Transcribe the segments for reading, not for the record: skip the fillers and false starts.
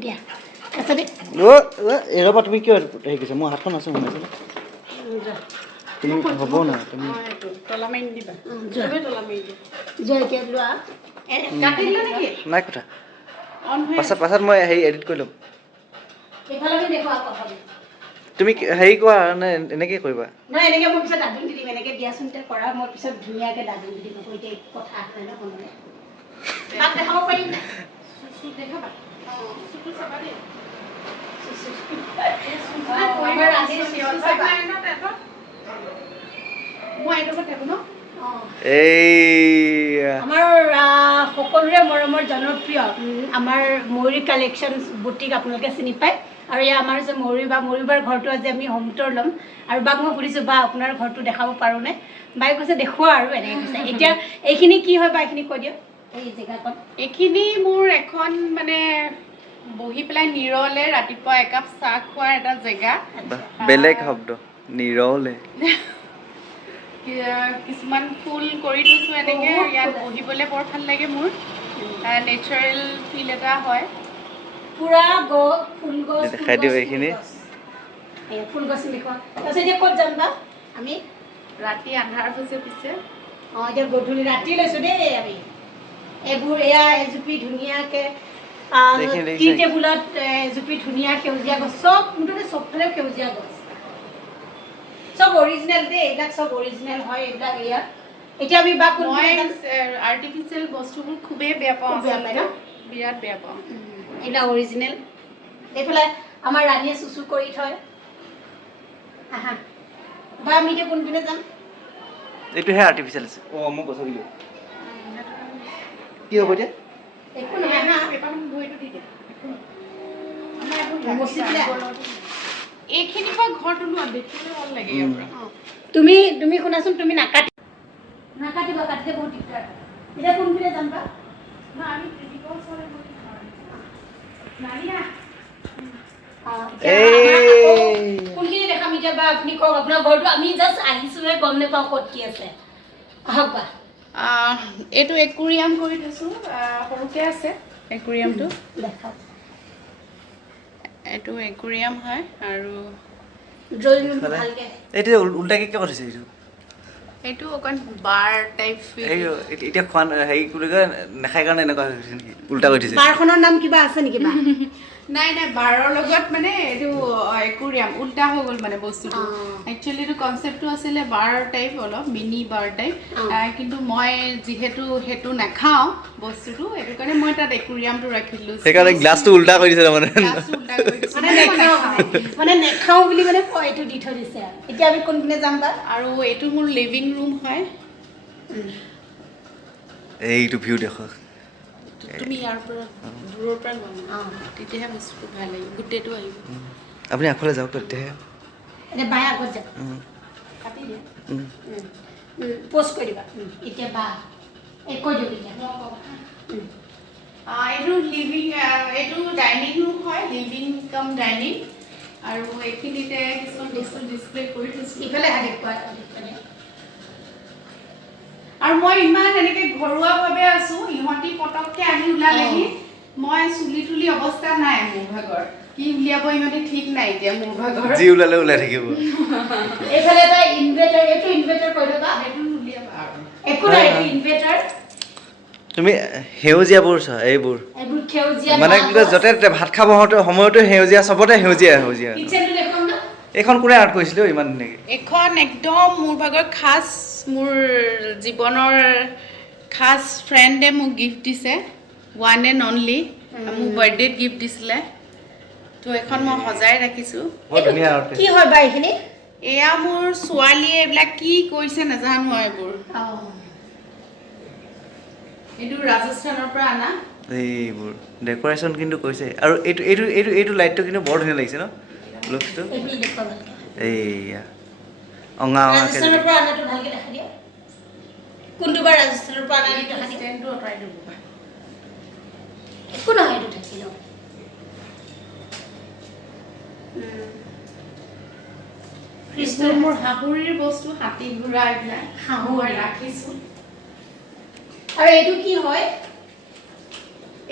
দিয়া আছানে এৰবা তুমি কিয় হেৰি কৈছা মোৰ হাতখন আছে মনে তুমি হ'ব না তুমি তলা মাৰি দিবা তলা মাৰি দিয়া জয় কে লোৱা কাটি দিলা নেকি নাই কথা অন হৈ পাছত মই হেৰি এডিট কৰি ল'ম এইফালে দেখুৱা কথা তুমি হেৰি কৰা নে এনেকৈ কৰিবা নহয় এনেকৈ মই পিছত ডাবিং দি দিম এনেকৈ দিয়াচোন তে কৰা মই পিছত ধুনীয়াকৈ ডাবিং দি দিম আকৌ এতিয়া কথা আছে ন শুনিলে তাক দেখাব পাৰিম নাই চুচু দেখাবা চুচু চাবা দেই আমাৰ সকলোৰে মৰমৰ জনপ্ৰিয় আমাৰ ময়ূৰী কালেকশ্যন বুটিক আপোনালোকে চিনি পায় আৰু এয়া আমাৰ যে ময়ূৰীবাৰ ঘৰটো আজি আমি হোম টুৰ ল'ম আৰু বাক মই সুধিছোঁ বা আপোনাৰ ঘৰটো দেখাব পাৰোঁনে বায়ে কৈছে দেখুওৱা আৰু এনেকৈ কৈছে এতিয়া এইখিনি কি হয় বা এইখিনি কৈ দিয়ক এই জেগাকণ এইখিনি মোৰ এখন মানে বহি পেলাই নিৰলে ৰাতিপুৱা একাপ চাহ খোৱাৰ এটা জেগা বেলেগ শব্দ নিৰলে কিছুমান ফুল কৰি দিছোঁ এনেকৈ ইয়াত বহিবলৈ বৰ ভাল লাগে মোৰ নেচাৰেল ফিল এটা হয় পুৰা ফুল গছ দেখাই দিওঁ এইখিনি ফুল গছ দেখুৱা তাৰপিছত এতিয়া ক'ত যাম বা আমি ৰাতি আন্ধাৰ হৈছে পিছে অঁ এতিয়া গধূলি ৰাতি লৈছোঁ দেই আমি এইবোৰ এয়া এজুপি ধুনীয়াকৈ টি টেবুলত এজুপি ধুনীয়া সেউজীয়া গছ চব মুঠতে চবফালে সেউজীয়া গছ চব অৰিজিনেল দেই এইবিলাক চব অৰিজিনেল হয় এইবিলাক এয়া এতিয়া আমি বা মই আৰ্টিফিচিয়েল বস্তুবোৰ খুবেই বেয়া পাওঁ বিৰাট বেয়া পাওঁ এইবিলাক অৰিজিনেল এইফালে আমাৰ ৰাণীয়ে চুচু কৰি থয় আহা বা আমি এতিয়া কোনপিনে যাম এইটোহে আৰ্টিফিচিয়েল আছে অঁ মই কৈছোঁ কি হ'ব এতিয়া একো নহয় হা ভৰিটো দি দিয়া এইখিনিৰ পৰা ঘৰটো লোৱা দেখিবলৈ ভাল লাগে ইয়াৰ পৰা তুমি শুনাচোন তুমি নাকাটিবা কাটিলে বহুত দিগদাৰ এতিয়া কোনপিনে যাম বা আমি ত্ৰিদিকৰ ওচৰলৈ কোনখিনি দেখাম এতিয়া বা আপুনি কওক আপোনাৰ ঘৰটো আমি জাষ্ট আহিছোঁহে গম নাপাওঁ ক'ত কি আছে আহক বা এইটো একুৰিয়াম কৰি থৈছোঁ সৰুকৈ আছে একুৰিয়ামটো দেখাওক এইটো একুৰিয়াম হয় আৰু ড্ৰয়িং ৰুমটো ভালকৈ এইটো উল্টাকৈ কিয় কৰিছে এইটো এইটো অকণ বাৰ টাইপ এতিয়া খোৱা হেৰি বুলি কয় নাখাই কাৰণে এনেকুৱা হৈছে নেকি উল্টা কৰি দিছে বাৰখনৰ নাম কিবা আছে নেকি বা নাই বাৰৰ লগত মানে এইটো একুৰিয়াম উল্টা হৈ গ'ল মানে বস্তুটো একচুৱেলি এইটো কনচেপ্টটো আছিলে বাৰ টাইপ অলপ মিনি বাৰ টাইপ কিন্তু মই যিহেতু সেইটো নাখাওঁ বস্তুটো সেইটো কাৰণে মই তাত একুৰিয়ামটো ৰাখি দিলোঁ সেইকাৰণে গ্লাছটো উল্টা কৰি দিছে মানে নেখাওঁ বুলি মানে এইটো দি থৈ দিছে এতিয়া আমি কোনপিনে যাম বা আৰু এইটো মোৰ লিভিং ৰুম হয় এইটো ভিউ দেখক তুমি ইয়াৰ পৰা দূৰৰ পৰা লোৱা তেতিয়াহে বস্তুটো ভাল লাগিব গোটেইটো আহিব আপুনি আগফালে যাওক তেতিয়াহে এতিয়া বায়ে আগত যাওক কাটি দিয়া প'ষ্ট কৰি দিবা এতিয়া বা কৈ দিওঁ এতিয়া এইটো এইটো ডাইনিং ৰুম হয় লিভিং কাম ডাইনিং আৰু এইখিনিতে কিছুমান বস্তু ডিছপ্লে কৰি থৈছোঁ ইফালে দেখুৱা আৰু মই ইমান এনেকৈ ঘৰুৱাভাৱে আছোঁ ইহঁতি পটককৈ আহি ওলালেহি মই চুলি তুলি অৱস্থা নাই মোৰ ভাগৰ কি উলিয়াব ইহঁতি ঠিক নাই এতিয়া মোৰ ভাগৰ যি ওলালে ওলাই থাকিব এইফালে এটা ইনভাৰ্টাৰ এইটো ইনভাৰ্টাৰ কৈ দিবা সেইটো উলিয়াবা আৰু একো নাই এইটো ইনভাৰ্টাৰ তুমি সেউজীয়াবোৰ চোৱা এইবোৰ সেউজীয়া মানে কি কয় য'তে ত'তে ভাত খাব সময়তো সেউজীয়া চবতে সেউজীয়া কিচেনটো দেখুৱাম না এইখন কোনে আৰ্ট কৰিছিলে ইমান ধুনীয়াকৈ এইখন একদম মোৰ ভাগৰ খাচ মোৰ জীৱনৰ খাচ ফ্ৰেণ্ডে মোক গিফ্ট দিছে ওৱান এণ্ড অনলি মোক বাৰ্থডেত গিফ্ট দিছিলে তো এখন মই সজাই ৰাখিছোঁ কি হয় বা এইখিনি এয়া মোৰ ছোৱালীয়ে এইবিলাক কি কৰিছে নাজানো এইবোৰ এইটো ৰাজস্থানৰ পৰা আনা এইবোৰ ডেক'ৰেশ্যন কিন্তু কৰিছে আৰু এইটো লাইটটো কিন্তু বৰ ধুনীয়া লাগিছে ন লুকছটো এইয়া অঙা ৰাজস্থানৰ পৰা আনাটো ভালকৈ দেখা দিয়া কোনটো বা ৰাজস্থানৰ পৰা আনা দেখা দিয়া ষ্টেণ্ডটো আঁতৰাই দিব একো নহয় এইটো থাকি লওক মোৰ শাহুৰিৰ বস্তু হাতী ঘোঁৰা এইবিলাক শাহু ৰাখিছোঁ আৰু এইটো কি হয়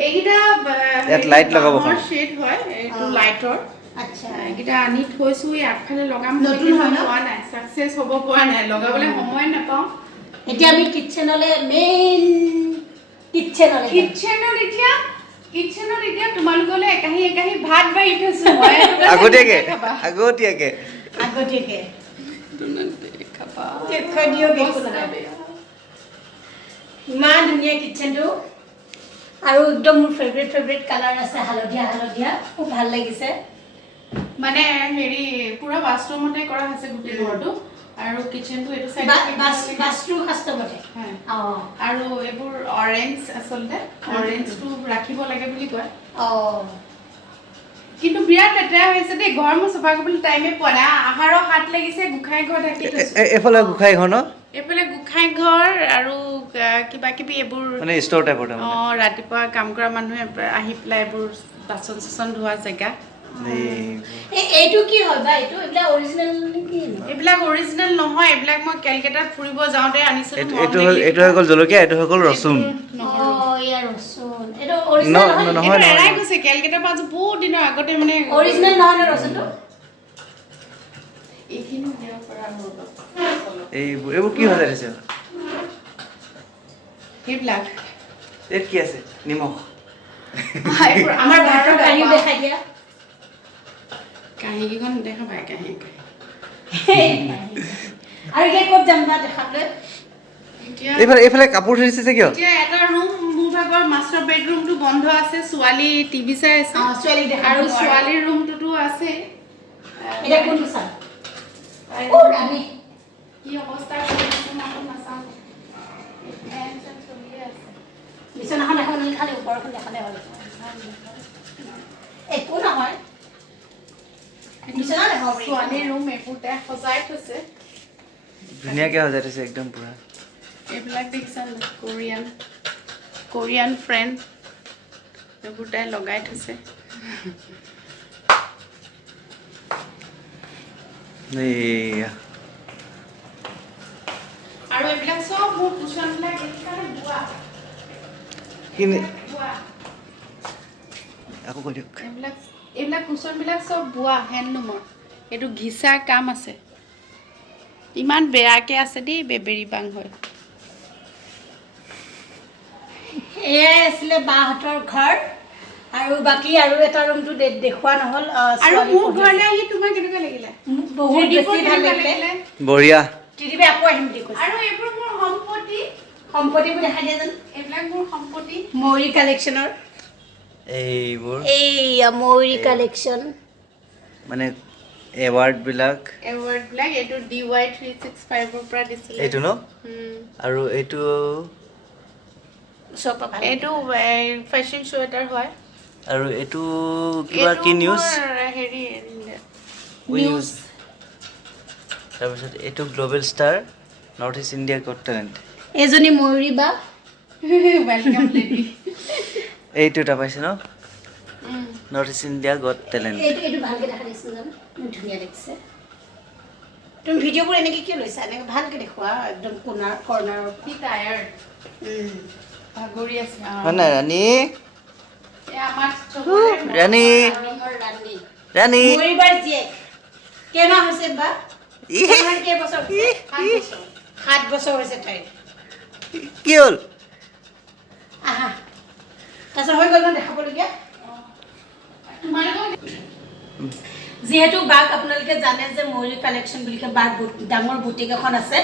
এইকেইটা ইয়াত লাইট লগাব বাঁহৰ শেড হয় এইটো লাইটৰ আচ্ছা এইকেইটা আনি থৈছো এই আগফালে লগাম নতুন হয় ন? পোৱা নাই সাকসেস হ'ব পৰা নাই লগাবলৈ সময় নাপাওঁ এতিয়া আমি কিটচেনলৈ মেইন কিটচেনত এতিয়া তোমালোকলৈ একাহি ভাত বাঢ়ি থৈছো মই আগতীয়াকে খাবা থৈ দিয়ক একো নহয় ইমান ধুনীয়া কিটচেনটো আৰু একদম মোৰ ফেভৰেট কালাৰ আছে হালধীয়া খুব ভাল লাগিছে মানে হেৰি পুৰা বাথৰুমতে কৰা হৈছে গোটেই ঘৰটো আৰু কিচেনটো এইটো সাইড বাথৰুম কাষ্টমতে আৰু এইবোৰ অৰেঞ্জ আচলতে অৰেঞ্জটো ৰাখিব লাগে বুলি কয় কিন্তু বিৰাট লেতেৰা হৈছে দেই ঘৰ মই চাফা কৰিবলৈ টাইমে পোৱা নাই আহাৰৰ হাত লাগিছে গোখাই ঘৰ ঢাকি থৈছো এফালে গোখাই ঘৰ ন এইফালে গোখাই ঘৰ আৰু কিবা কিবি এইবোৰ মানে ষ্ট'ৰ টাইপৰ ৰাতিপুৱা কাম কৰা মানুহে আহি পেলাই এইবোৰ বাচন ধোৱা জেগা এইটো কি হয় বা এইবিলাক অৰিজিনেল নেকি এইবিলাক অৰিজিনেল নহয় এইবিলাক মই কেলকাতাত ফুৰিব যাওঁতে আনিছিলো এইটো হৈ গ'ল জলকীয়া এইটো হৈ গ'ল ৰচুন এইটো অৰিজিনেল নহয় এৰাই গৈছে কেলকাতাৰ পৰা বহুত দিনৰ আগতে মানে অৰিজিনেল নহয় ন ৰচুনটো এইখিনি দিব পৰা হ'ব এইবোৰ কি হৈ যাইছে এইবিলাক এই কি আছে নিমখ আমাৰ ভাতৰ কাহিও দেখাই দিয়া কাহিকেইখন দেখাবা কাহি আৰু এতিয়া ক'ত যাম বা দেখাবলৈ এইফালে কাপোৰ থৈছে যে কিয় এতিয়া এটা ৰুম মোৰ ভাগৰ মাষ্টাৰ বেডৰুমটো বন্ধ আছে ছোৱালী টিভি চাই আছে ছোৱালী দেখা আৰু ছোৱালীৰ ৰুমটোতো আছে এতিয়া কোনটো চাম ৰাণী কি অৱস্থা কৰিছে মানুহ নাচাওঁ বিচনাখন এখন খালি ওপৰখন দেখালে হ'ল একো নহয় বিচনা দেখাব পাৰি ছোৱালীৰ ৰুম এইবোৰতে সজাই থৈছে ধুনীয়াকৈ সজাই থৈছে একদম পুৰা এইবিলাক দেখিছা কোৰিয়ান ফ্ৰেণ্ড এইবোৰ তাই লগাই থৈছে এইয়া আৰু এইবিলাক চব মোৰ কুচনবিলাক দেখিছানে বোৱা আকৌ কৈ দিয়ক এইবিলাক কুচনবিলাক চব বোৱা হেণ্ডলুমৰ এইটো ঘিচা কাম আছে ইমান বেয়াকৈ আছে দেই বেবেৰী বাং হয় এয়াই আছিলে বাহঁতৰ ঘৰ আৰু বাকী আৰু এটা ৰুমটো দেখুওৱা নহ'ল আৰু মোৰ ঘৰলৈ আহি তোমাৰ কেনেকুৱা লাগিলে বহুত বেছি ভাল লাগিলে বঢ়িয়া টিভি আকৌ আহিম বুলি কৈছে আৰু এইবোৰ মোৰ সম্পত্তিবোৰ দেখাই দিয়া যেন এইবিলাক মোৰ সম্পত্তি ময়ূৰী কালেকশ্যনৰ এইবোৰ এইয়া ময়ূৰী কালেকশ্যন মানে এৱাৰ্ডবিলাক এইটো DY 365 ৰ পৰা দিছিলে এইটো ন আৰু এইটো এইটো ফেশ্বন শ্ব' এটাৰ হয় আৰু এইটো কিবা কি নিউজ হেৰি নিউজ তাৰপিছত এইটো global star North East India got talent এজনী ময়ূৰী বা ৱেলকাম লেডি এইটো এটা পাইছে ন North East India got talent এইটো ভালকৈ দেখা দিছোঁ জানো ধুনীয়া লাগিছে তুমি ভিডিঅ'বোৰ এনেকৈ কিয় লৈছা এনেকৈ ভালকৈ দেখুওৱা একদম কৰ্ণাৰৰ কি টায়াৰ্ড ভাগৰি আছে হয় নাই ৰাণী আমাৰ ৰাণী ৰাণী ময়ূৰীবাৰ জীয়েক কেইমাহ হৈছে বা কেইবছৰ 7 বছৰ হৈছে তাইৰ কি হ'ল আহা তাৰপিছত হৈ গ'ল ন দেখাবলগীয়া যিহেতু বাক আপোনালোকে জানে যে ময়ূৰী কালেকশ্যন বুলি কয় বাৰ ডাঙৰ বুটিক এখন আছে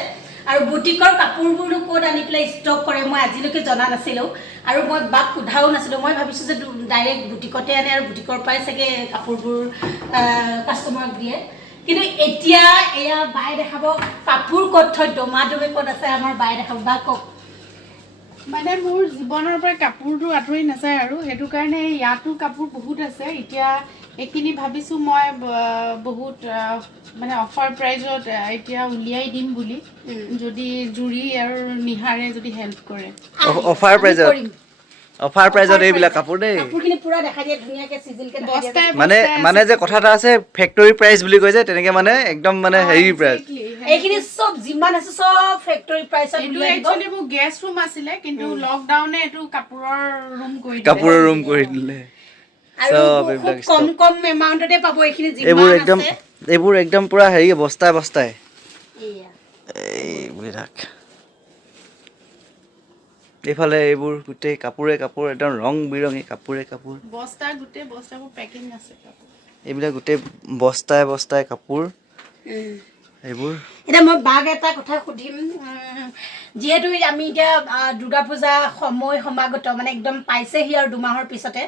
আৰু বুটিকৰ কাপোৰবোৰনো ক'ত আনি পেলাই ষ্টক কৰে মই আজিলৈকে জনা নাছিলোঁ আৰু মই বাক সোধাও নাছিলোঁ মই ভাবিছোঁ যে ডাইৰেক্ট বুটিকতে আনে আৰু বুটিকৰ পৰাই চাগে কাপোৰবোৰ কাষ্টমাৰক দিয়ে কিন্তু এতিয়া এয়া বাই দেখাব কাপোৰ ক'ত থৈ দমাদমে ক'ত আছে আমাৰ বাই দেখাব বা কওক মানে মোৰ জীৱনৰ পৰা কাপোৰটো আঁতৰি নাযায় আৰু সেইটো কাৰণে ইয়াতো কাপোৰ বহুত আছে এতিয়া এইখিনি ভাবিছোঁ মই বহুত মানে অফাৰ প্ৰাইজত এতিয়া উলিয়াই দিম বুলি যদি জুৰি আৰু নিহাৰে যদি হেল্প কৰে অফাৰ প্ৰাইজত অফাৰ প্ৰাইজত এইবিলাক কাপোৰ দেই কাপোৰখিনি পুৰা দেখাই দিয়ে ধুনীয়াকৈ চিজিলকৈ বস্তাই মানে যে কথা এটা আছে ফেক্টৰী প্ৰাইচ বুলি কয় যে তেনেকে মানে একদম মানে হেৰি প্ৰাইচ এইখিনি চব যিমান আছে চব ফেক্টৰী প্ৰাইচত এইটো একচুৱেলি মোৰ গেষ্ট ৰুম আছিলে কিন্তু লকডাউনে এইটো কাপোৰৰ ৰুম কৰি দিলে আৰু কম কম এমাউণ্টতে পাব এইখিনি এইবোৰ যিমান একদম আছে এইবোৰ একদম পুৰা হেৰি বস্তাই বস্তাই এয়া এইবিলাক এইফালে এইবোৰ গোটেই কাপোৰে কাপোৰ একদম ৰং বিৰঙী কাপোৰ বস্তা গোটেই বস্তাবোৰ পেকিং আছে এইবিলাক গোটেই বস্তাই বস্তাই কাপোৰ এইবোৰ এতিয়া মই বাক এটা কথা সুধিম যিহেতু আমি এতিয়া দুৰ্গা পূজা সময় সমাগত মানে একদম পাইছেহি আৰু 2 মাহৰ পিছতে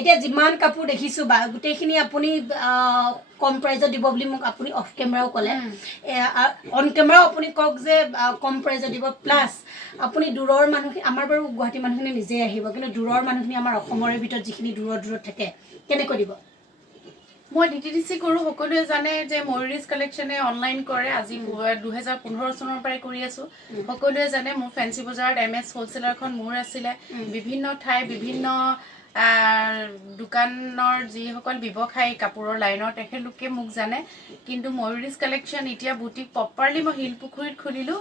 এতিয়া যিমান কাপোৰ দেখিছোঁ বা গোটেইখিনি আপুনি কম প্ৰাইজত দিব বুলি মোক আপুনি অফ কেমেৰাও ক'লে অন কেমেৰাও আপুনি কওক যে কম প্ৰাইজত দিব প্লাছ আপুনি দূৰৰ মানুহখিনি আমাৰ বাৰু গুৱাহাটী মানুহখিনি নিজেই আহিব কিন্তু দূৰৰ মানুহখিনি আমাৰ অসমৰে ভিতৰত যিখিনি দূৰত থাকে কেনেকৈ দিব মই DTDC কৰোঁ সকলোৱে জানে যে ময়ুৰিজ কালেকশ্যনে অনলাইন কৰে আজি 2015 চনৰ পৰাই কৰি আছোঁ সকলোৱে জানে মোৰ ফেঞ্চি বজাৰত MS হ'লচেলাৰখন মোৰ আছিলে বিভিন্ন ঠাই বিভিন্ন দোকানৰ যিসকল ব্যৱসায়ী কাপোৰৰ লাইনৰ তেখেতলোকে মোক জানে কিন্তু ময়ুৰিজ কালেকশ্যন এতিয়া বুটিক প্ৰপাৰলি মই শিলপুখুৰীত খুলিলোঁ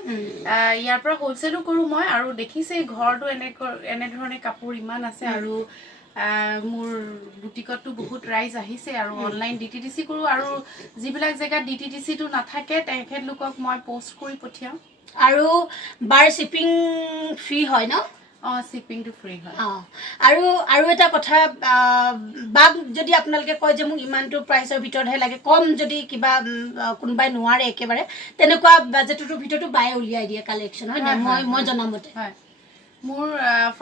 ইয়াৰ পৰা হ'লচেলো কৰোঁ মই আৰু দেখিছে ঘৰটো এনেধৰণে কাপোৰ ইমান আছে আৰু মোৰ বুটিকতো বহুত ৰাইজ আহিছে আৰু অনলাইন DTDC কৰোঁ আৰু যিবিলাক জেগাত DTDCটো নাথাকে তেখেতলোকক মই পোষ্ট কৰি পঠিয়াওঁ আৰু বাৰ শ্বিপিং ফ্ৰী হয় ন শ্বিপিংটো ফ্ৰী হয় আৰু এটা কথা বাক যদি আপোনালোকে কয় যে মোক ইমানটো প্ৰাইচৰ ভিতৰতহে লাগে কম যদি কিবা কোনোবাই নোৱাৰে একেবাৰে তেনেকুৱা বাজেটৰ ভিতৰতো বায়ে উলিয়াই দিয়ে কালেকশ্যন হয় নাই মই জনামতে হয় মোৰ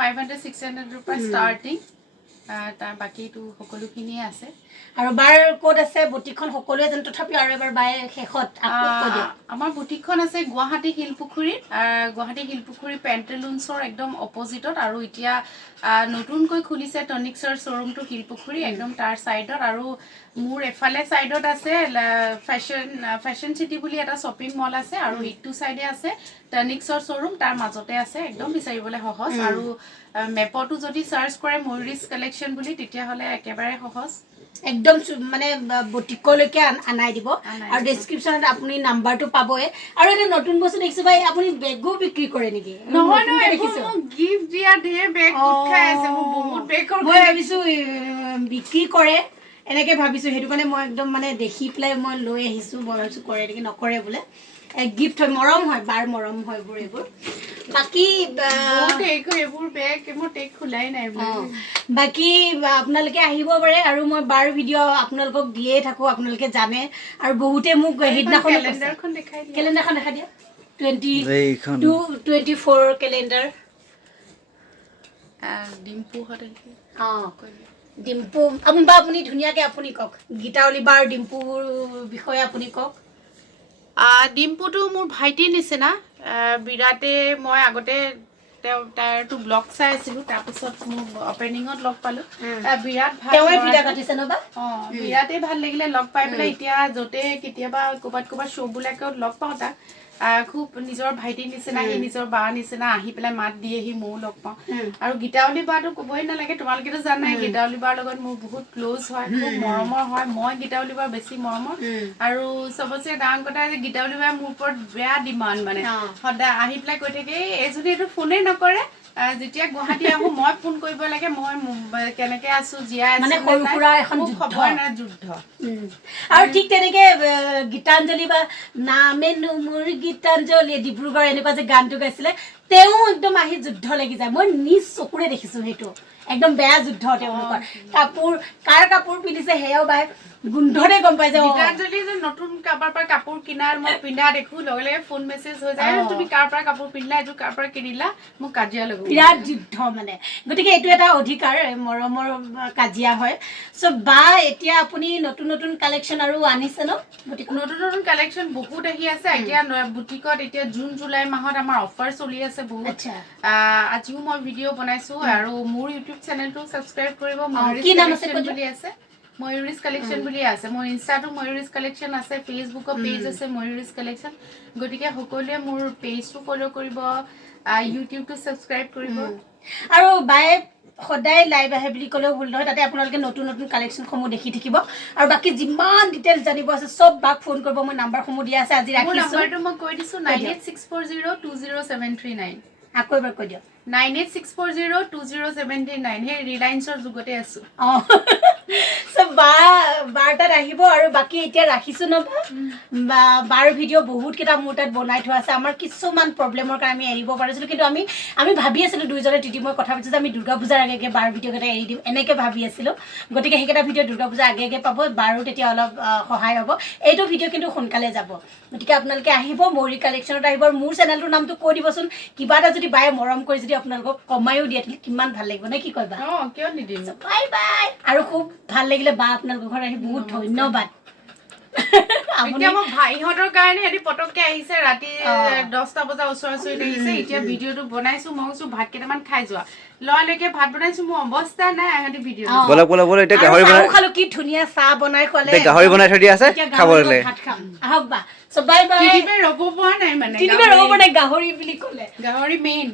500-600 পৰা ষ্টাৰ্টিং তাৰ বাকীটো সকলোখিনিয়ে আছে আৰু বাৰ ক'ত আছে বুটিকখন সকলোৱে জানে তথাপি আৰু এবাৰ বায়ে শেষত আমাৰ বুটিকখন আছে গুৱাহাটী শিলপুখুৰী পেণ্টেলুন্সৰ একদম অপজিটত আৰু এতিয়া নতুনকৈ খুলিছে টনিক্সৰ শ্ব'ৰুমটো শিলপুখুৰী একদম তাৰ ছাইডত আৰু মোৰ এফালে ছাইডত আছে ফেশ্বন চিটি বুলি এটা শ্বপিং মল আছে আৰু ইটো ছাইডে আছে টনিক্সৰ শ্ব'ৰুম তাৰ মাজতে আছে একদম বিচাৰিবলৈ সহজ আৰু মেপতো যদি চাৰ্চ কৰে ময়ুৰিজ কালেকশ্যন বুলি তেতিয়াহ'লে একেবাৰে সহজ একদম মানে বুটিকলৈকে আনাই দিব আৰু ডেছক্ৰিপশ্যনত আপুনি নাম্বাৰটো পাবই আৰু এটা নতুন বস্তু দেখিছোঁ ভাই আপুনি বেগো বিক্ৰী কৰে নেকি নহয় গিফ্ট দিয়া দিয়ে বেগ উঠাই আছে মোৰ বহুত বেগৰ মই ভাবিছোঁ বিক্ৰী কৰে এনেকৈ ভাবিছোঁ সেইটো কাৰণে মই একদম মানে দেখি পেলাই মই লৈ আহিছোঁ মই ভাবিছোঁ কৰে নেকি নকৰে বোলে গিফ্ট হয় মৰম হয় বাৰ মৰম হয় এইবোৰ বাকী এইবোৰ বেগ মই টেক খোলাই নাই বাকী আপোনালোকে আহিব পাৰে আৰু মই বাৰ ভিডিঅ' আপোনালোকক দিয়ে থাকোঁ আপোনালোকে জানে আৰু বহুতে মোক সেইদিনাখন কেলেণ্ডাৰখন দেখাই দিয়া 2024 কেলেণ্ডাৰ ডিম্পু আপুনি ধুনীয়াকৈ আপুনি কওক গীতাৱলী বাৰ ডিম্পুৰ বিষয়ে আপুনি কওক ডিম্পুটো মোৰ ভাইটিৰ নিচিনা বিৰাটে মই আগতে তাইৰটো ব্লগ চাই আছিলোঁ তাৰপিছত মোৰ অপেনিঙত লগ পালোঁ বিৰাট ভাল বিৰাটেই ভাল লাগিলে লগ পাই পেলাই এতিয়া য'তে কেতিয়াবা ক'ৰবাত শ্ব'বিলাকত লগ পাওঁ তাক খুব নিজৰ ভাইটিৰ নিচিনা সি নিজৰ বা নিচিনা আহি পেলাই মাত দিয়েহি ময়ো লগ পাওঁ আৰু গীতাৱলী বাটো ক'বই নালাগে তোমালোকেতো জানাই গীতাৱলী বাৰ লগত মোৰ বহুত ক্ল'জ হয় খুব মৰমৰ হয় মই গীতাৱলী বাৰ বেছি মৰমৰ আৰু চবতছে ডাঙৰ কথা যে গীতাৱলী বাৰ মোৰ ওপৰত বেয়া ডিমাণ্ড মানে সদায় আহি পেলাই কৈ থাকে এইজনী এইটো ফোনেই নকৰে যেতিয়া গুৱাহাটী আহোঁ মই ফোন কৰিব লাগে মই কেনেকৈ আছোঁ জীয়াই আছোঁ খবৰ নাই যুদ্ধ আৰু ঠিক তেনেকৈ গীতাঞ্জলি বা নামে মোৰ গীতাঞ্জলি ডিব্ৰুগড় এনেকুৱা যে গানটো গাইছিলে তেওঁ একদম আহি যুদ্ধ লাগি যায় মই নিজ চকুৰে দেখিছোঁ সেইটো একদম বেয়া যুদ্ধ তেওঁলোকৰ কাৰ কাপোৰ পিন্ধিছে সেয়াও বাই গোন্ধতে গম পাই যে গীতাঞ্জলি যে নতুন কাৰোবাৰ পৰা কাপোৰ কিনাৰ মই পিন্ধা দেখোঁ লগে লগে ফোন মেছেজ হৈ যায় তুমি কাৰ পৰা কাপোৰ পিন্ধিলা এইটো কাৰ পৰা কিনিলা মোক কাজিয়া লাগিব বিৰাট যুদ্ধ মানে গতিকে এইটো এটা অধিকাৰ মৰমৰ কাজিয়া হয় চ' বা এতিয়া আপুনি নতুন কালেকশ্যন আৰু আনিছে ন নতুন কালেকশ্যন বহুত আহি আছে এতিয়া বুটিকত এতিয়া জুন জুলাই মাহত আমাৰ অফাৰ চলি আছে বহুত আজিও মই ভিডিঅ' বনাইছোঁ আৰু মোৰ ইউটিউব চেনেলটো ছাবস্ক্ৰাইব কৰিব কি নাম আছে বুলি আছে ময়ুৰিজ কালেকশ্যন বুলি আছে মোৰ ইনষ্টাটো ময়ুৰিজ কালেকশ্যন আছে ফেচবুকৰ পেজ আছে ময়ুৰিজ কালেকশ্যন গতিকে সকলোৱে মোৰ পেজটো ফ'ল' কৰিব ইউটিউবটো ছাবস্ক্ৰাইব কৰিব আৰু বায়ে সদায় লাইভ আহে বুলি ক'লেও ভুল নহয় তাতে আপোনালোকে নতুন নতুন কালেকশ্যনসমূহ দেখি থাকিব আৰু বাকী যিমান ডিটেইলছ জানিব আছে চব বাক ফোন কৰিব মই নাম্বাৰসমূহ দিয়া আছে আজি মোৰ ৰাখিছোঁ নাম্বাৰটো মই কৈ দিছোঁ 9864020739 আকৌ এবাৰ কৈ দিয়ক 9864020739 সেই ৰিলায়েন্সৰ যুগতে আছোঁ অঁ চব বাৰ তাত আহিব আৰু বাকী এতিয়া ৰাখিছোঁ বা বাৰ ভিডিঅ' বহুতকেইটা মোৰ তাত বনাই থোৱা আছে আমাৰ কিছুমান প্ৰব্লেমৰ কাৰণে আমি এৰিব পাৰিছিলোঁ কিন্তু আমি ভাবি আছিলোঁ দুইজনে তিতি মই কথা পাতিছোঁ যে আমি দুৰ্গা পূজাৰ আগে আগে বাৰ ভিডিঅ'কেইটা এৰি দিম এনেকৈ ভাবি আছিলোঁ গতিকে সেইকেইটা ভিডিঅ' দুৰ্গা পূজাৰ আগে আগে পাব বাৰো তেতিয়া অলপ সহায় হ'ব এইটো ভিডিঅ' কিন্তু সোনকালে যাব গতিকে আপোনালোকে আহিব মৌৰী কালেকশ্যনত আহিব আৰু মোৰ চেনেলটোৰ নামটো কৈ দিবচোন কিবা এটা যদি বায়ে মৰম কৰি যদি আপোনালোকক কমায়ো দিয়ে তেতিয়া কিমান ভাল লাগিব নে কি কয় বা অঁ কিয় নিদিম বাই বাই আৰু খুব ভাল লাগিলে বা আপোনালোকৰ ঘৰত আহি বহুত ধন্যবাদ এতিয়া মই ভাইহঁতৰ কাৰণে সিহঁতি পটককৈ আহিছে ৰাতি 10টা বজাৰ ওচৰা-ওচৰিত আহিছে এতিয়া ভিডিঅ'টো বনাইছোঁ মই কৈছোঁ ভাত কেইটামান খাই যোৱা লৰালৈকে ভাত বনাইছোঁ মোৰ অৱস্থা নাই সিহঁতি ভিডিঅ' বলক বলক বলক এতিয়া গাহৰি বনাই খালো কি ধুনীয়া চাহ বনাই খোৱালে এতিয়া গাহৰি বনাই থৈ দিয়া আছে খাবলৈ ভাত খাম আহক বা সো বাই বাই তিতিবে ৰ'ব পৰা নাই মানে তিতিবে ৰ'ব পৰা নাই গাহৰি বুলি ক'লে গাহৰি মেইন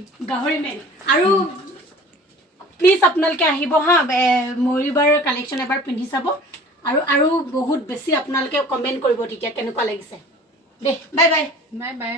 আৰু প্লিজ আপোনালোকে আহিব হা ময়ূৰীবাৰ কালেকশ্যন এবাৰ পিন্ধি চাব আৰু বহুত বেছি আপোনালোকে কমেণ্ট কৰিব তেতিয়া কেনেকুৱা লাগিছে দে বাই বাই বাই বাই